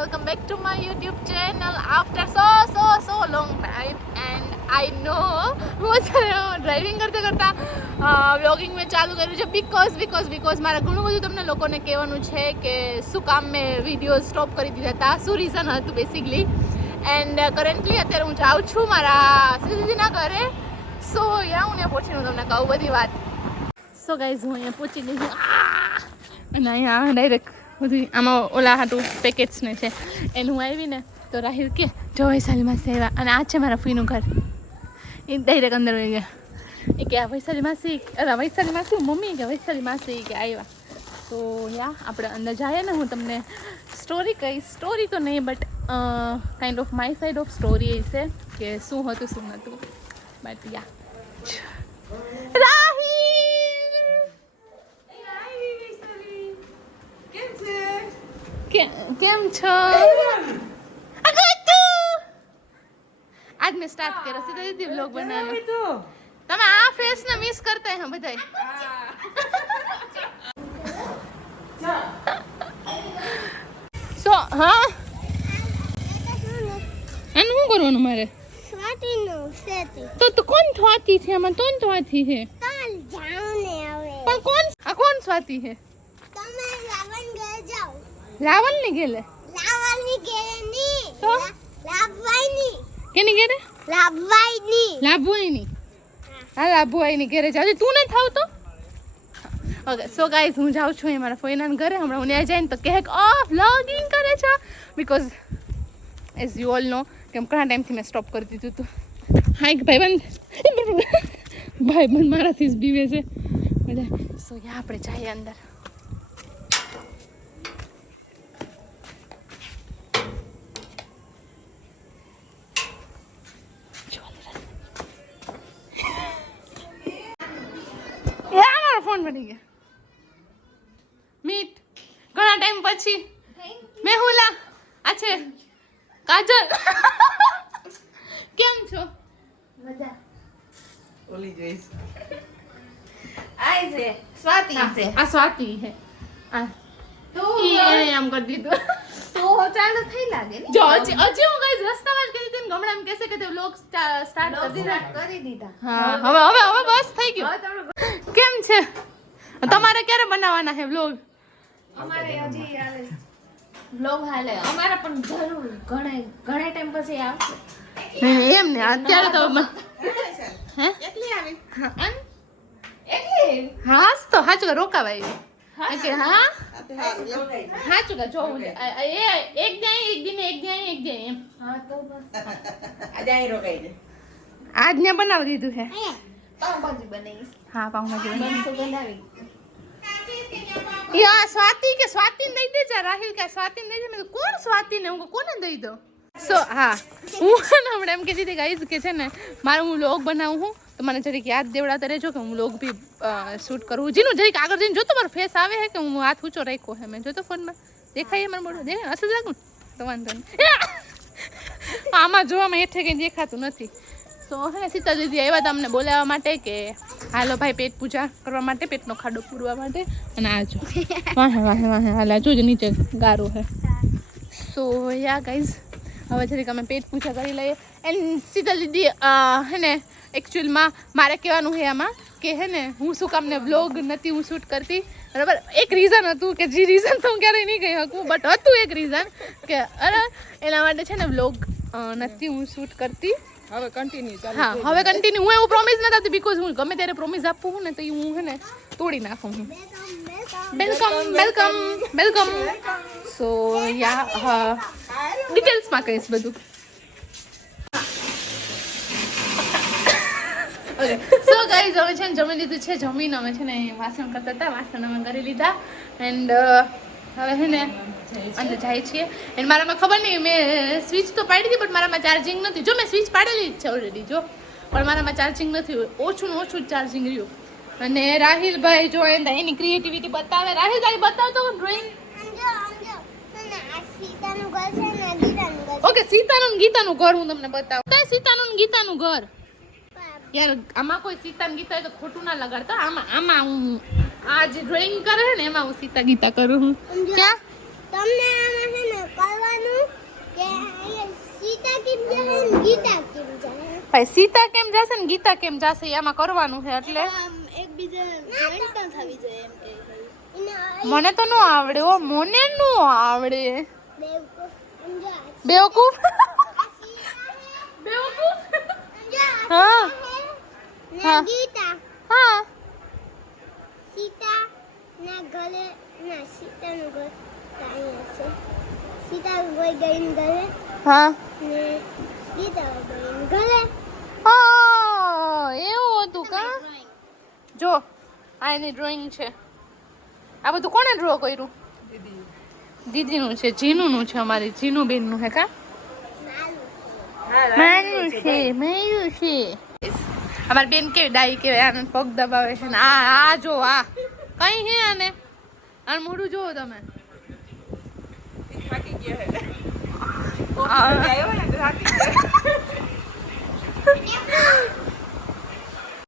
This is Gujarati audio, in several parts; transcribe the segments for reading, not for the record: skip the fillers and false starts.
welcome back to my YouTube channel after so long time. And I know હું ડ્રાઇવિંગ કરતા વ્લોગિંગ મેં ચાલુ કર્યું છે બીકોઝ મારે ઘણું બધું તમને લોકોને કહેવાનું છે કે શું કામ મેં વિડીયો સ્ટોપ કરી દીધા હતા, શું રીઝન હતું બેસિકલી. એન્ડ કરન્ટલી અત્યારે હું જાઉં છું મારા દીદીના ઘરે. સો યા હું ત્યાં પહોંચીને તમને કહું બધી વાત. સો ગાઈઝ હું અહીંયા પહોંચી ગઈ છું અને અહીંયા ડાયરેક્ટ બધું આમાં ઓલા હાટું પેકેટ્સ ને છે એનું હું આવીને તો રાહિલ કે જો વૈશાલી માસી આવ્યા અને આ છે મારા ફીનું ઘર. એ ડાયરેક્ટ અંદર વહી ગયા. એ કે આ વૈશાલી માસી મમ્મી કે વૈશાલી માસી કે આવ્યા. તો યા આપણે અંદર જઈએ ને હું તમને સ્ટોરી કહીશ. સ્ટોરી તો નહીં but kind of my side of story એ છે કે શું હતું શું નહોતું. બટ યા કેમ છો? आज मैं स्टार्ट करो सीधा दीदी व्लॉग बनाने. તમે આ ફેસ ને મિસ કરતા હે બધાય. સો હા એનું શું કરવાનું મારે? સ્વાતિ નો સેતી તો કોણ સ્વાતિ છે? આમાં કોણ સ્વાતિ છે? કાલ જાઓ ને હવે પણ કોણ સ્વાતિ છે? તમે રાવણ ઘરે જાઓ. રાવણ ને ગેલે? રાવણ ની ઘરે ની તો લાભવાઈ ની કેની ઘરે? લાભવાઈ ની હા લાભવાઈ ની ઘરે જાવ. તું નહીં થાવ તો ઓકે. સો ગાઈઝ હું જાઉં છું એ મારા ફોઈના ઘરે. હમણાં હું ત્યાં જઈને તો કહે કે વ્લોગિંગ કરે છે because as you all know કે ઘણા ટાઈમથી મેં સ્ટોપ કરી દીધું હતું. હા એક ભાઈબંધ મારાથી જ બીવે છે. સો યા આપણે જઈએ અંદર. ફોન બની ગયા. મીટ ઘણા ટાઈમ પછી. મેહુલા આ છે કાજલ. કેમ છો? મજા ઓલી જોઈશ આઈ છે સ્વાતિ છે. આ સ્વાતિ હે. આ તો એને આમ કરી દીધું. તો ચાલુ થઈ લાગે ને. જો હજી હું ગઈ રસ્તામાં જ કીધી ને ગમડામાં કહેશે કે તે વ્લોગ સ્ટાર્ટ કરી દીધા. હા હવે બસ થઈ ગયું. કેમ છે? તમારે ક્યારે બનાવવાના છે વ્લોગ? અમારે હજી હાલે બ્લોગ હાલે. અમારા પણ જરૂર ઘણા ટાઈમ પછી આવશે. એમ ને અત્યારે તો હે એટલી આવી હા એટલી હાસ તો હાચું રોકાવાય કે હા હાચું કે જો એક દિન એમ. હા તો બસ આજે અહીં રોકાઈ જાય. આજ ને બનાવી દીધું છે. પાવભાજી બનાવીશ. હા પાઉંભાજી બનશું બનાવી. યા સ્વાતિ ને દઈ દે જા. રાહિલ કે સ્વાતિ ને દઈ દે. મેં કીધું કોણ સ્વાતિ ને? હું કોને દઈ દઉં? સો હા હું હમણાં એમ કહેતી હતી ગાઈઝ કે છે ને મારું હું વ્લોગ બનાવું હું તો મને જરીક યાદ દેવડાતા રહેજો કે હું વ્લોગ બી શૂટ કરું. જેનું જરીક આગળ જઈને જોતો મારો ફેસ આવે છે કે હું હાથ ઊંચો રાખ્યો છે મેં જોતો ફોનમાં દેખાય મારું મોઢું દેખાય અસલ લાગું તો વાંધો નહીં. આમાં જોવામાં હેઠે કંઈ દેખાતું નથી. તો હે સીતા દીદી આવ્યા હતા અમને બોલાવવા માટે કે હાલો ભાઈ પેટ પૂજા કરવા માટે, પેટનો ખાડો પૂરવા માટે. અને આ જો વાહે હાલ જોજો નીચે ગારો હે. સો યા ગાઈઝ હવે જરીક અમે પેટ પૂજા કરી લઈએ. એન્ડ સીતા દીદી હે ને એકચ્યુઅલમાં મારે કહેવાનું છે આમાં કે હે ને હું શું કામને વ્લોગ નથી હું શૂટ કરતી બરાબર. એક રીઝન હતું કે જે રીઝન તો હું ક્યારેય નહીં કહી શકું બટ હતું એક રીઝન કે અરે એના માટે છે ને વ્લોગ નથી હું શૂટ કરતી. હવે કન્ટિન્યુ ચાલુ. હા હવે કન્ટિન્યુ. હું એવું પ્રોમિસ નથી આપતી બીકોઝ હું ગમે ત્યારે પ્રોમિસ આપું હું ને તો હું હે ને તોડી નાખું હું. વેલકમ. સો યા હા ડિટેલ્સમાં કહીશ બધું. ઓકે સો ગાઈઝ હવે છે ને જમી લીધું છે. જમીને અમે છે ને વાસણ કરતા હતા. વાસણ અમે કરી લીધા એન્ડ હવે છે ને અંદર જાય છીએ. એન્ડ મારામાં ખબર નહીં મેં સ્વિચ તો પાડી હતી બટ મારામાં ચાર્જિંગ નથી. જો મેં સ્વિચ પાડેલી જ છે ઓલરેડી જો પણ મારામાં ચાર્જિંગ નથી. ઓછું ને ઓછું જ ચાર્જિંગ રહ્યું. અને રાહિલભાઈ જો એની ક્રિએટિવિટી બતાવે. રાહિલભાઈ બતાવતો ડ્રોઈંગ. ઓકે સીતાનું ગીતાનું ઘર હું તમને બતાવું. સીતાનું ગીતાનું ઘર યાર આમાં કોઈ સીતા ગીતા હોય તો ખોટું ના લગાડતા. આમાં હું આ જે ડ્રોઈંગ કરે ને એમાં હું સીતા ગીતા કરું હું. ક્યાં તમને આમાં છે ને કરવાનું ભાઈ સીતા કેમ જશે ને ગીતા કેમ જશે એમાં કરવાનું છે એટલે મને તો ન આવડે ઓ મને ન આવડે બેવકૂફ બેવકૂફ હા હા હા સીતા ના ઘરે ના સીતાનું ઘર ત્યાં છે સીતા ગઈ ગઈને ઘરે હા ને ગીતા ગઈને ઘરે એવું હતું કા જો આ એની ડ્રોઈંગ છે આ બધું કોણે ડ્રો કર્યું દીદીનું છે જીનુનું છે અમારી જીનુ બેનનું હે કા માનું છે માયું છે અમારી બેન કેવી ડાઈ કેવાય આને પગ દબાવે છે ને આ જો આ કઈ હે આને આને મોઢું જોવો તમે થાકી ગયા હે આવ્યો ને થાકી ગયા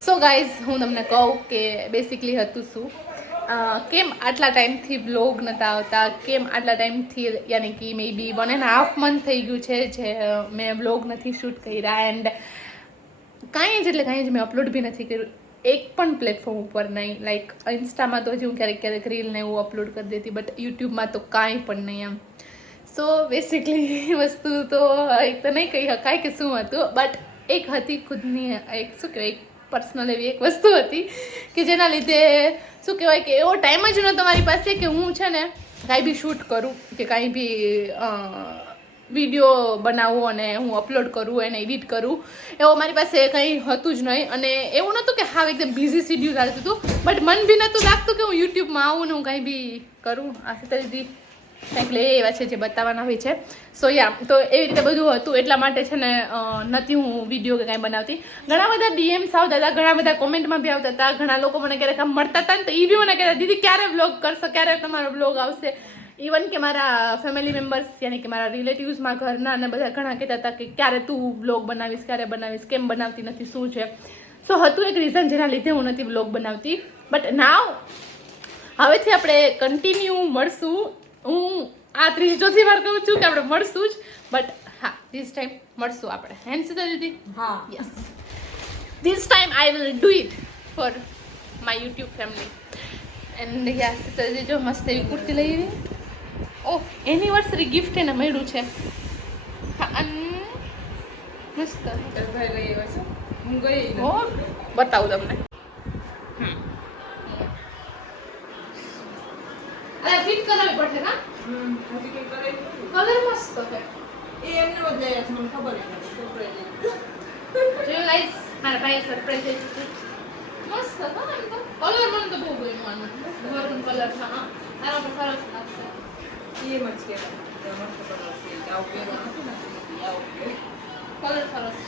સો ગાઈઝ હું તમને કહું કે બેસિકલી હતું શું કેમ આટલા ટાઈમથી બ્લોગ નહોતા આવતા કેમ આટલા ટાઈમથી યાની કે મે બી 1.5 મંથ થઈ ગયું છે જે મેં બ્લોગ નથી શૂટ કર્યા એન્ડ કાંઈ જ એટલે કાંઈ જ મેં અપલોડ બી નથી કર્યું એક પણ પ્લેટફોર્મ ઉપર નહીં લાઈક ઇન્સ્ટામાં તો હજી હું ક્યારેક ક્યારેક રીલ ને એવું અપલોડ કરી દેતી બટ યુટ્યુબમાં તો કાંઈ પણ નહીં એમ સો બેસિકલી વસ્તુ તો એક તો નહીં કહી શકાય કે શું હતું બટ એક હતી ખુદની એક શું કહેવાય પર્સનલ એવી એક વસ્તુ હતી કે જેના લીધે શું કહેવાય કે એવો ટાઈમ જ નહોતો તમારી પાસે કે હું છે ને કાંઈ બી શૂટ કરું કે કાંઈ બી વિડીયો બનાવું અને હું અપલોડ કરું એને એડિટ કરું એવો મારી પાસે કંઈ હતું જ નહીં અને એવું નહોતું કે હા એકદમ બિઝી શિડ્યુલ ચાલતું હતું બટ મન બી નહોતું લાગતું કે હું યુટ્યુબમાં આવું ને હું કાંઈ બી કરું આ દીદી કંઈક લે એવા છે જે બતાવવાના હોય છે સો યા તો એવી રીતે બધું હતું એટલા માટે છે ને નથી હું વિડીયો કે કાંઈ બનાવતી ઘણા બધા ડીએમ્સ આવતા હતા ઘણા બધા કોમેન્ટમાં બી આવતા હતા ઘણા લોકો મને ક્યારેક આમ મળતા હતા ને તો એ બી મને કહેતા દીદી ક્યારે બ્લોગ કરશો ક્યારે તમારો બ્લોગ આવશે ઇવન કે મારા ફેમિલી મેમ્બર્સ યાની કે મારા રિલેટિવ્સમાં ઘરના અને બધા ઘણા કહેતા હતા કે ક્યારે તું બ્લોગ બનાવીશ ક્યારે બનાવીશ કેમ બનાવતી નથી શું છે સો હતું એક રીઝન જેના લીધે હું નથી બ્લોગ બનાવતી બટ નાવ હવેથી આપણે કન્ટિન્યુ મળશું હું આ 3-4 વાર કહું છું કે આપણે મળશું જ બટ હા ધીસ ટાઈમ મળશું આપણે હેન્ડ સીધા દીદી હા yes this time I will do it for my YouTube family and yeah સીધા દીદી જો મસ્ત એવી કુર્તી લઈ આવી ઓહ એનિવર્સરી ગિફ્ટ એને મળ્યું છે હા મસ્ત ભાઈ લઈ આવ્યો છું હું ગઈ હો બતાવું તમને અરે ફિટ કરાવવી પડશે ના હજી કઈ કરે કલર મસ્ત છે એ એમને બદલાયા છે મને ખબર નથી સરપ્રાઈઝ જો ગાઈસ મારા ભાઈએ સરપ્રાઈઝ આપી મસ્ત હતો ને તો કલર મને તો બહુ ગમ્યો આનો મરૂન કલર છે હા આનો પણ સરસ લાગશે એમ જ કે મસ્ત કલર છે આવું પહેરવાનું હતું ને આવું કલર સરસ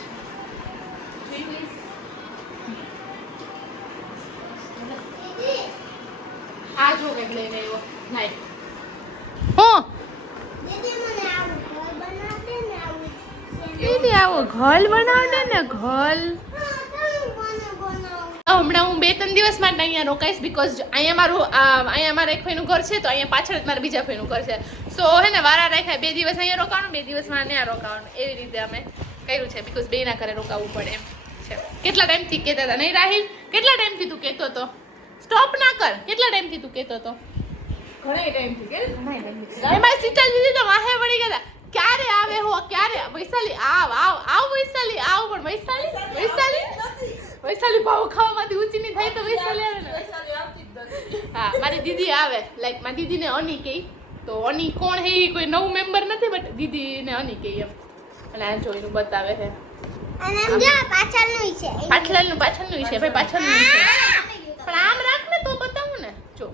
છે આ જો કંઈક લઈને આવ્યો લાઈટ હો દીદી મને આવું ઘર બનાવી દે ને આવું દીદી આવો ઘર બનાવ દે ને ઘર હમણાં હું 2-3 દિવસ માટે અહીંયા રોકાઈશ બીકોઝ અહીંયા મારા એક ભાઈનું ઘર છે તો અહીંયા પાછળ જ મારા બીજા ભાઈનું ઘર છે સો હે ને વારા રાખ્યા 2 દિવસ અહીંયા રોકાવાનું 2 દિવસ માં ત્યાં રોકાવાનું એવી રીતે અમે કર્યું છે બીકોઝ બેના ઘરે રોકાવું પડે એમ છે કેટલા ટાઈમથી કહેતા હતા નહીં રાહિલ કેટલા ટાઈમથી તું કહેતો હતો સ્ટોપ ના કર કેટલા ટાઈમથી તું કહેતો હતો ઘણા ટાઈમથી કે એમાં સીતા દીદી તો વાહે પડી ગયા ક્યારે આવે હો ક્યારે વૈશાલી આવ વૈશાલી આવ પણ વૈશાલી ભાવ ખાવામાંથી ઊંચી નહીં થાય તો વૈશાલી આવે ને હા મારી દીદી આવે લાઈક મારી દીદીને અની કહી તો અની કોણ હે ઈ કોઈ નવું મેમ્બર નથી બટ દીદીને અની કહી એમ અને આ જોઈનું બતાવે છે અને આમ જો પાછળનું છે પાછળનું છે ભાઈ પાછળનું છે પણ આમ રાખ ને તો બતાવું ને જો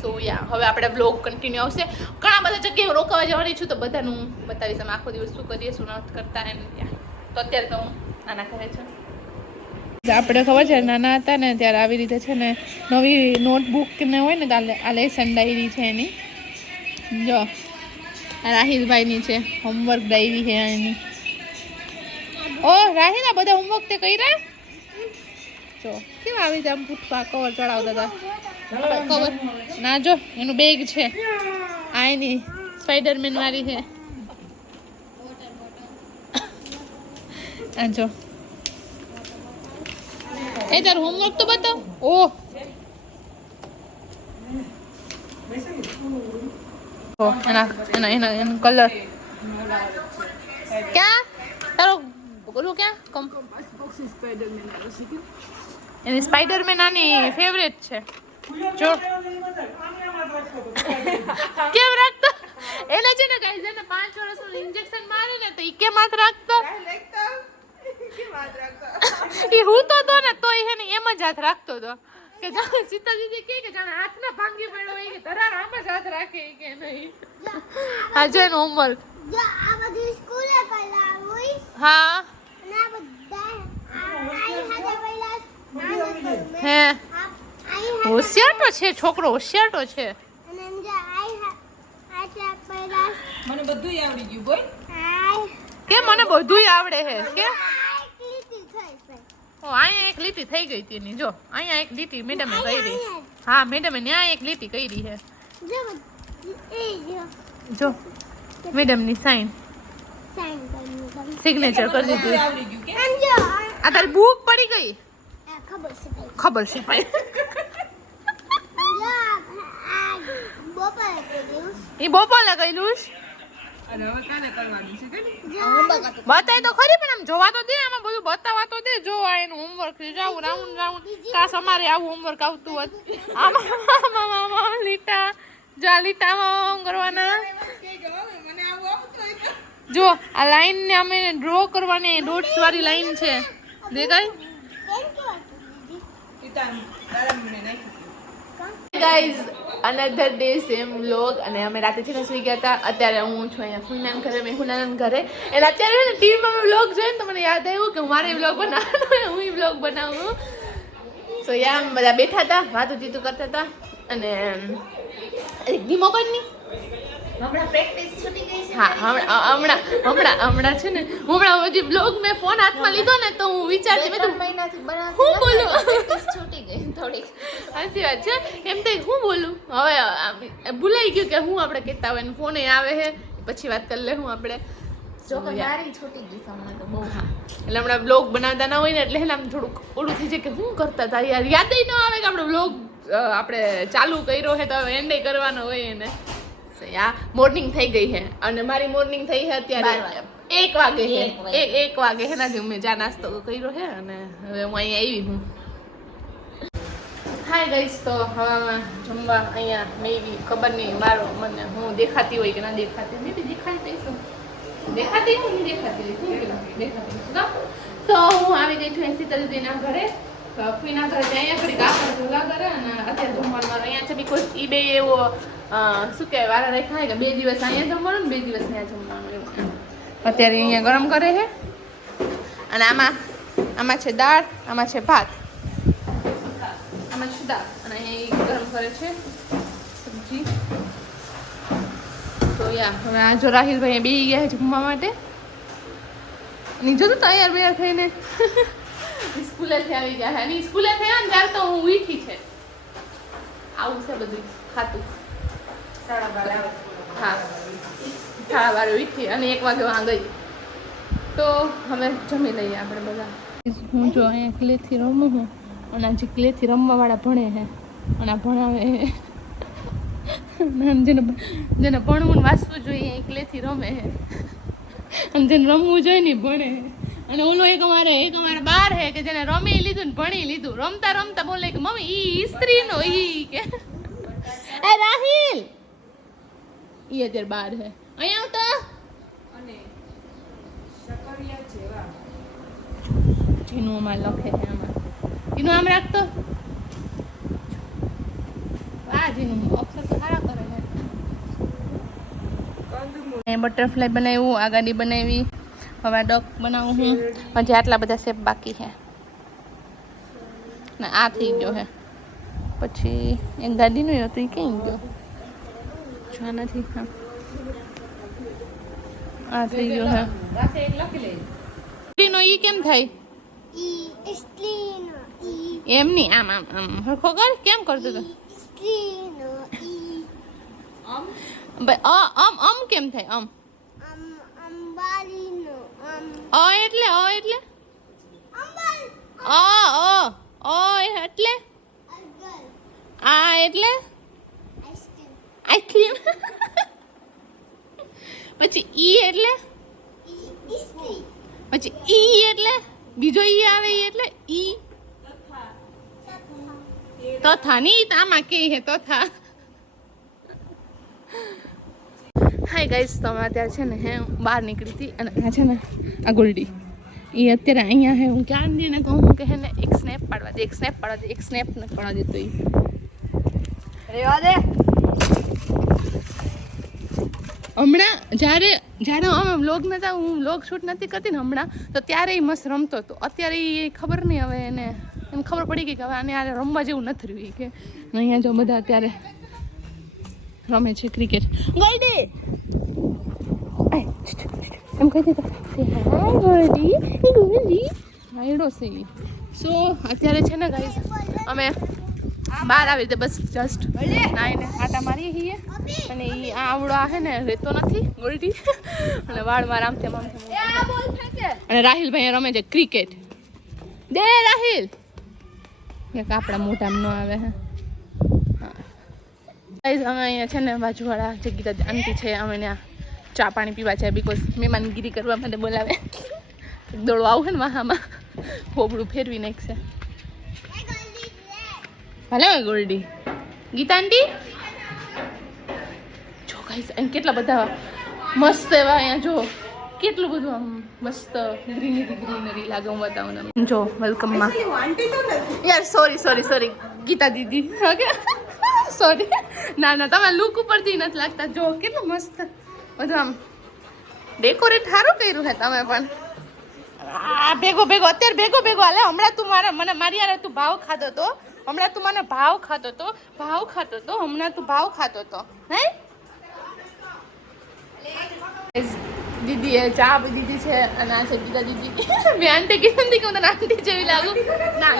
સો યા હવે આપણે બ્લોગ કન્ટિન્યુ આવશે ઘણા બધા જગ્યાએ રોકાવા જવાની છું તો બધાનું બતાવીશ અમે આખો દિવસ શું કરીએ શું નથી કરતા એમ તો અત્યારે તો હું નાના ઘરે છું આપણે ખબર છે નાના હતા ને ત્યારે આવી રીતે છે ને નવી નોટબુક ને હોય ને આ લેસન ડાયરી છે એની જો આ રાહિલભાઈની છે હોમવર્ક ડાયરી છે એની ઓ રાહિલ આ બધા હોમવર્ક તે કર્યા જો કેવા આવી રીતે આમ ફૂટવા કવર ચડાવતા હતા કવર ના જો એનું બેગ છે આ એની સ્પાઈડરમેન વાળી છે આ જો એ તારું હોમવર્ક તો બતાવ ઓહ એના એના એના એનો કલર ક્યાં તારો બોલું ક્યાં એની સ્પાઈડરમેન આની ફેવરેટ છે જો કેમ રાખતો એને છે ને ગાઈઝ એને 5 વર્ષનું ઇન્જેક્શન મારે ને તો ઈ કેમ હાથ રાખતો ઈ હું તો ને તોય હે ને એમ જ હાથ રાખતો તો કે જાણે સીતા દીદી કે જાણે હાથ ના ભાંગી પડ્યો હોય કે ધરાર આમ જ હાથ રાખે કે નહીં આ જો એનો હોમવર્ક જો આ બધું સ્કૂલે પહેલા હોય હા ના બધા આઈ હાજે પહેલા હે હોશિયાર તો છે છોકરો હોશિયાર તો છે અને એમ જો આઈ હાજે પહેલા મને બધું આવડી ગયું બોલ આઈ કે મને બધુંય આવડે છે કે ક્લિકી થઈ છે ઓ અહીંયા એક લીટી થઈ ગઈ હતી એની જો અહીંયા એક લીટી મેડમે કરી હા મેડમે ત્યાં એક લીટી કરી છે જો એ જો મેડમની સાઈન સાઈન કરવું સિગ્નેચર કરી દીધું આવડી ગયું કે એમ જો આ તારી બુક પડી ગઈ ખબર છે ભાઈ ખબર છે ભાઈ જો આ બપોરે કર્યું એ બપોરે કઈલું અને હવે કાલે કરવાની છે કે જો બતાય તો ખરી પણ આમ જોવા તો દે આમાં બધું બતાવવા તો દે જો આ એનું હોમવર્ક છે જાવ રાઉન્ડ રાઉન્ડ કાશ અમારે આવું હોમવર્ક આવતું હોત આમાં લીટા જો આ લીટામાં કરવાના મને આવું આવતું હોય જો આ લાઈન ને અમે ડ્રો કરવાની ડોટ્સ વાળી લાઈન છે દેખાય કેમ કેવા દીદી પિતા તારા મને નાખી guys another day same vlog અને અમે રાતે છે ને સુઈ ગયા હતા અત્યારે હું છું અહીંયા ફૂલનાન ઘરે મેહુલાન ઘરે એટલે અત્યારે છે ને ટીવીમાં મેં વ્લોગ જોઈને તો મને યાદ આવ્યું કે મારે વ્લોગ બનાવવાનો હોય હું વ્લોગ બનાવું સો યા બધા બેઠા હતા વાતો જીતું કરતા હતા અને ધીમો કરની હમણાં પ્રેક્ટિસ છૂટી ગઈ છે હા હમણાં છે ને હમણાં હજી બ્લોગ મેં ફોન હાથમાં લીધો ને તો હું વિચારતી મેં 3 મહિનાથી બનાવતી હું બોલું પ્રેક્ટિસ છૂટી ગઈ થોડી સાચી વાત છે એમ તો હું બોલું હવે ભૂલાઈ ગયું કે હું આપણે કહેતા હોય ને ફોન આવે છે પછી વાત કરી લે હું આપણે જો કે મારી છૂટી ગઈ છે હમણાં તો બહુ હા એટલે હમણાં બ્લોગ બનાવતા ના હોય ને એટલે આમ થોડુંક ઓલું થઈ જાય કે શું કરતા હતા યાર યાદ ન આવે કે આપણે બ્લોગ આપણે ચાલુ કર્યો છે તો હવે એન્ડ કરવાનો હોય એને યા મોર્નિંગ થઈ ગઈ છે અને મારી મોર્નિંગ થઈ છે અત્યારે 1 વાગે છે 1 વાગે છે ને મેં ચા નાસ્તો કર્યો છે અને હવે હું અહીંયા આવી હું હાય ગાઈસ તો હવે જમવા અહીંયા મેવી ખબર નહીં મારો મને હું દેખાતી હોય કે ના દેખાતી મેં બી દેખાતી શું દેખાતી હું નહીં દેખાતી શું દેખાતી તો હું આવી ગઈ છું શીતલદીના ઘરે ફીના ઘરે અહીંયા ફરી કાકા ઝોલા કરે અને અત્યારે જમવાનું મારું અહીંયા છે બીકોઝ એ બે એવો શું કહેવાય વારા રેખા કે 2 દિવસ અહીંયા જમવાનું ને 2 દિવસ અહીંયા જમવાનું એવું અત્યારે અહીંયા ગરમ કરે છે અને આમાં છે દાળ આમાં છે ભાત આમાં છે દાળ અને અહીંયા ગરમ કરે છે સબ્જી તો યા હવે આ જો રાહિલભાઈ બેસી ગયા છે જમવા માટે અને જો તો તૈયાર બેયાર થઈને સ્કૂલેથી આવી ગયા છે અને સ્કૂલેથી આવ્યા ને ત્યારે તો હું ઉઠી છે આવું છે બધું ખાતું હા 12:30 ઉઠી અને 1 વાગે વાં ગઈ તો હવે જમી લઈએ આપણે બધા હું જો અહીંયા ક્લેથી રમું હું અને જે ક્લેથી રમવાવાળા ભણે છે અને ભણાવે જેને ભણવું ને વાંચવું જોઈએ એ ક્લેથી રમે છે અને જેને રમવું જોઈએ ને ભણે અને ઓલો એક અમારે બાર છે કે જેને રમી લીધું ને ભણી લીધું રમતા રમતા બોલે કે મમ્મી ઈ સ્ત્રીનો ઈ કે એ રાહિલ ઈ અત્યારે બાર છે અહીંયા આવતા અને શકરિયા જેવા જીનું આમાં લખે છે આમાં જીનું આમ રાખતો આ જીનું અક્ષર તો સારા કરે છે બટરફ્લાય બનાવ્યું આ ગાડી બનાવી હવે ડક બનાવું હું હજી આટલા બધા શેપ બાકી છે ને આ થઈ ગયો છે પછી એક ગાડીનું હતું એ ક્યાં ગયો જો નથી હા આ થઈ ગયો છે રાતે એક લખી લેજો સ્ત્રીનો ઈ કેમ થાય ઈ સ્ત્રીનો ઈ એમ નહીં આમ આમ આમ હરખો કર કેમ કરતો હતો સ્ત્રીનો ઈ આમ આમ કેમ થાય આમ આમ આમ અંબાડીનો અ એટલે અંબાડી ઓ એટલે અગર આ એટલે આઈસ્ક્રીમ આઈસ્ક્રીમ પછી ઈ એટલે ઇસ્ત્રી પછી ઈ એટલે બીજો ઈ આવે ઈ એટલે ઈ તથા ની તામાં કે હે તથા હાય ગાઈસ તો અમે અત્યારે છે ને હે બહાર નીકળી હતી અને આ છે ને આ ગોલ્ડી એ અત્યારે અહીંયા હે હું ક્યાં ને કહું કે હે ને એક સ્નેપ પાડવા દે એક સ્નેપ ન પાડવા દે તો એ રેવા દે. હમણાં જ્યારે અમે વ્લોગ નતા હું વ્લોગ શૂટ નથી કરતી ને હમણાં તો ત્યારે એ મસ્ત રમતો હતો અત્યારે એ ખબર નહીં હવે એને ખબર પડી ગઈ કે હવે આને આ રમવા જેવું નથી રહ્યું કે અહીંયા જો બધા અત્યારે રમે છે ક્રિકેટ ગોલ્ડી એમ કહી દીધું હાય ગોલ્ડી હાયડો છે સો અત્યારે છે ને ગાઈસ અમે બહાર આવી રીતે બસ જસ્ટ નાઈને આટા મારીએ છીએ અને એ આવડો હે ને રહેતો નથી ગોલ્ડી અને વાળમાં આમ તેમ અને રાહિલભાઈ રમે છે ક્રિકેટ દે રાહિલ એક આપણા મોઢામાં ન આવે હે ગાઈસ અમે અહીંયા છે ને બાજુવાળા જે ગીતા આંટી છે અમે ત્યાં ચા પાણી પીવા છે બીકોઝ મહેમાનગીરી કરવા માટે બોલાવે દોડવા આવું ને વાહામાં હોબળું ફેરવી નાખશે ભલે ગોલ્ડી ગીતા આંટી જો ગાઈસ અહીં કેટલા બધા મસ્ત એવા અહીંયા જો કેટલું બધું આમ મસ્ત ગ્રીનરી લાગે હું બતાવું તમને જો વેલકમમાં યાર સોરી ગીતા દીદી ઓકે સોરી ના તમારા લુક ઉપરથી નથી લાગતા જો કેટલું મસ્ત બધું આમ ડેકોરેટ સારું કર્યું છે તમે પણ આ ભેગો અત્યારે હાલે હમણાં તું મારી યાર તું ભાવ ખાતો તો હમણાં તું મને ભાવ ખાતો તો હમણાં તું ભાવ ખાતો તો હે દીદી એ ચા આપી દીધી છે અને આ છે ગીતા દીદી મેં આંટી કીધું કે હું તને આંટી જેવી લાગુ ના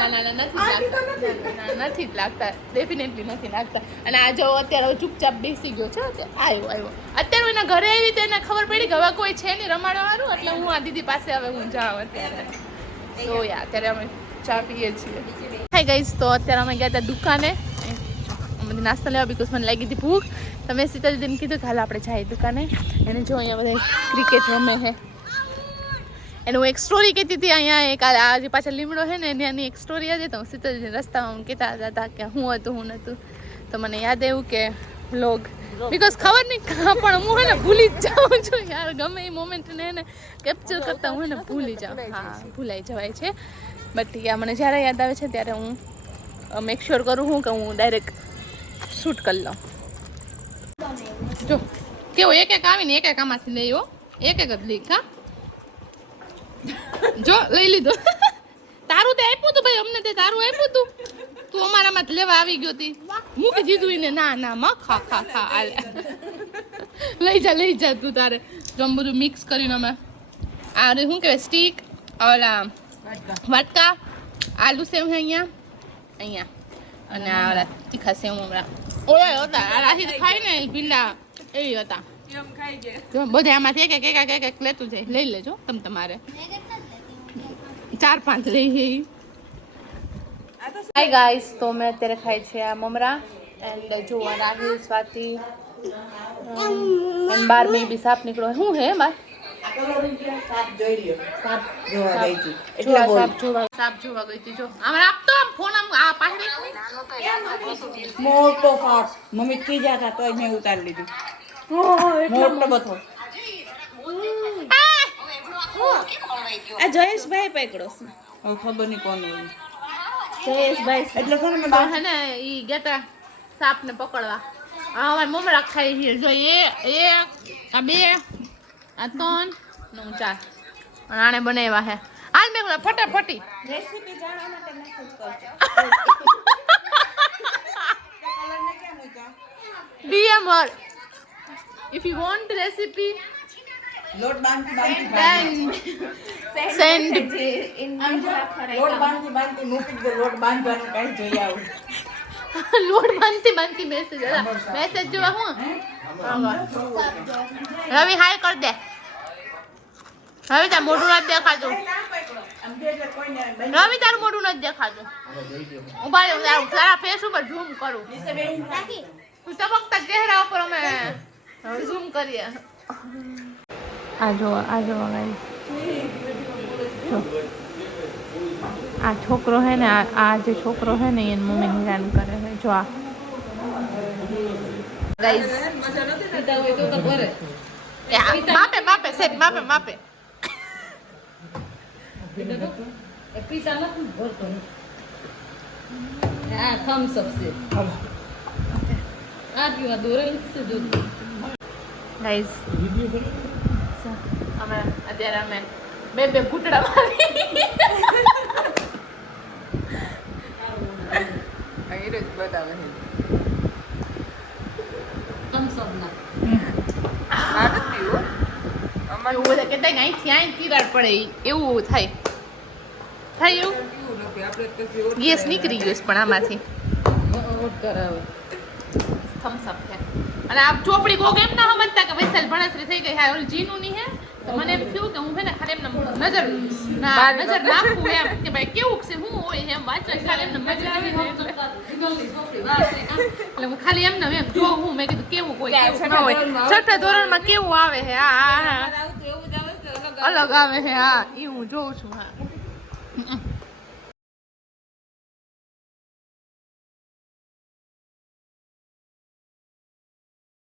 નથી જ લાગતા ડેફિનેટલી નથી લાગતા અને આ જો અત્યારે ચૂપચાપ બેસી ગયો છે આવ્યો અત્યારે એના ઘરે આવી તો એને ખબર પડી કે હવે કોઈ છે નહીં રમાડવા વાળું એટલે હું આ દીદી પાસે હવે હું જાઉં અત્યારે તો યાર અત્યારે અમે ચા પીએ છીએ હાય ગાઈસ તો અત્યારે અમે ગયા હતા દુકાને અમે નાસ્તા લેવા બીકોઝ મને લાગી હતી ભૂખ તમે સીતા દીદીને કીધું કે હાલ આપણે જઈએ દુકાને એને જો અહીંયા બધા ક્રિકેટ રમે છે એને હું એક સ્ટોરી કહેતી હતી અહીંયા એક આ જે પાછળ લીમડો છે ને એની એક સ્ટોરી હતી તો હું સીતા દીદીને રસ્તામાં હું કહેતા હતા કે હું નહોતું તો મને યાદ આવ્યું કે વ્લોગ બીકોઝ ખબર નહીં પણ હું હે ને ભૂલી જ જાઉં છું યાર ગમે એ મોમેન્ટને એને કેપ્ચર કરતાં હું એને ભૂલી જાઉં હા ભૂલાઈ જવાય છે બટ યા મને જ્યારે યાદ આવે છે ત્યારે હું મેક શ્યોર કરું હું કે હું ડાયરેક્ટ શૂટ કરી લઉં જો કેવું એક આવીને એક આમાંથી લઈ એક જ લઈ હા જો લઈ લીધો તારું તે આપ્યું તું ભાઈ અમને તે તારું આપ્યું તું અમારામાં લેવા આવી ગયો હતી મૂકી દીધું એને ના માં ખા આલે લઈ જા તું તારે જો બધું મિક્સ કરીને અમે આ શું કહેવાય સ્ટીક ઓલા વાટકા આલુ સેવ છે અહીંયા અને આ ઓલા તીખા સેવ હમણાં ઓલા હતા આ રાહી ખાય ને ભીંડા એવી હતા બધા આમાંથી એક લેતું જાય લઈ લેજો તમારે 4-5 લઈ હાય ગાઈસ તો મેં અત્યારે ખાઈ છે આ મમરા એન્ડ જો રાહિલ સ્વાતિ એન્ડ બાર મે બી સાપ નીકળો શું હે બાર સાપ જોવા ગઈ હતી જો આમાં આપતો આમ ફોન આમ આ પાછળ મોટો સાપ મમ્મી કી જાતા તો મેં ઉતારી લીધું મોટો બધો આ જયેશભાઈ પકડો છે હવે ખબર નહીં કોણ હોય જયેશભાઈ એટલે છે ને હે ને ઈ ગેતા સાપ ને પકડવા આ મમરા ખાઈ છે જો એ આ બે આ 3 ને 4 અને આને બનાવ્યા હે હાલ મેં ફટાફટી રેસીપી જાણવા માટે મેસેજ કરજો DM her if you want recipe લોટ બાંધી then send ઇન લોટ બાંધી મૂકી દે લોટ બાંધવાનું કઈ જોઈ આવું લોડ બાંધતી મેસેજ જોવા હું રવિ હાય કર દે હવે તાર મોઢું નથી દેખાતું રવિ તારું મોઢું નથી દેખાતું ઉભા રહે હું તારા ફેસ ઉપર ઝૂમ કરું તું ચમકતા ચહેરા ઉપર અમે ઝૂમ કરીએ આ જો ગાઈસ જો આ છોકરો હે ને આ જે છોકરો હે ને એની મમ્મી હેરાન કરે છે જો આ ગાઈસ માપે સેટ માપે પીતા નથી ભરતો આ થમ્સ અપ છે આ પીવા દોરેલ છે દૂધ ગાઈસ અમે બે ઘૂંટડા મારી બતાવે છે થમ્સ અપ ના એવું બધા કહેતા અહીંથી અહીં તિરાડ પડે એવું થાય એવું ગેસ નીકળી ગયો છે પણ આમાંથી થમ્સ અપ છે અને આ ચોપડી કોક એમ ના સમજતા કે વૈશાલ ભણાસરી થઈ ગઈ હા ઓલી જીનું ની હે તો મને એમ થયું કે હું હે ને ખાલી એમને નજર નાખું એમ કે ભાઈ કેવું છે હું હોય એમ વાંચવા ખાલી એમને મજા આવે ને એટલે હું ખાલી એમને એમ જોઉં હું મેં કીધું કેવું હોય કેવું ન હોય છઠ્ઠા ધોરણમાં કેવું આવે છે હા અલગ આવે છે હા એ હું જોઉં છું હા